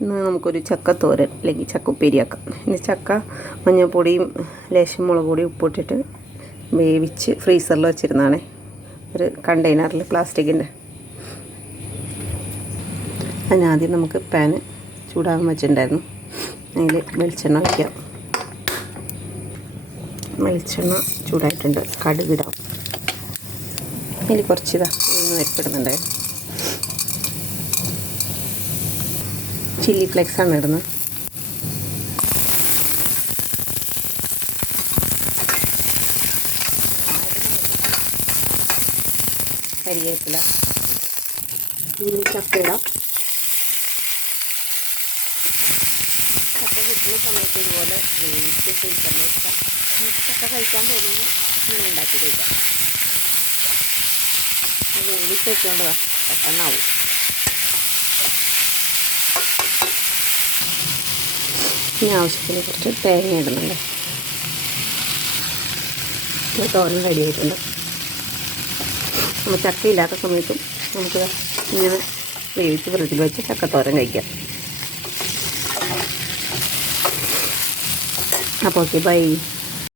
ഇന്ന് നമുക്കൊരു ചക്ക തോരൻ അല്ലെങ്കിൽ ചക്ക ഉപ്പേരിയാക്കാം ഇനി ചക്ക മഞ്ഞൾപ്പൊടിയും ലേശം മുളക് പൊടിയും ഉപ്പിട്ടിട്ട് വേവിച്ച് ഫ്രീസറിൽ വെച്ചിരുന്നതാണേ. ഒരു കണ്ടെയ്നറിൽ പ്ലാസ്റ്റിക്കിന്റെ. അതിനാദ്യം നമുക്ക് പാന് ചൂടാകാൻ വെച്ചിട്ടുണ്ടായിരുന്നു. അതിൽ വെളിച്ചെണ്ണ വയ്ക്കാം വെളിച്ചെണ്ണ ചൂടായിട്ടുണ്ട്. കടുകിടാം അതിൽ കുറച്ചിതാ ഒന്ന് വരപ്പെടുന്നുണ്ടായിരുന്നു ചില്ലി ഫ്ലെക്സ് ആണ് ഇടുന്നത്. കരിവേപ്പില ചക്ക ഇടാം. ചക്ക കിട്ടുന്ന സമയത്ത് ഇതുപോലെ വേവിച്ച് കഴിക്കാൻ നമുക്ക് ചക്ക കഴിക്കാൻ തോന്നുമ്പോൾ ഇങ്ങനെ ഉണ്ടാക്കി കഴിക്കാം. വേവിച്ച് വെക്കേണ്ടതാ പെട്ടെന്നാവും. ഇനി ആവശ്യത്തിന് കുറച്ച് തേങ്ങ ഇടുന്നുണ്ട് തോരൻ റെഡി ആയിട്ടുണ്ട്. നമ്മൾ ചക്കയില്ലാത്ത സമയത്തും നമുക്ക് ഇങ്ങനെ വേവിച്ച് ഫ്രിഡ്ജിൽ വെച്ച് ചക്കത്തോരൻ കഴിക്കാം. അപ്പോൾ ഓക്കെ ബൈ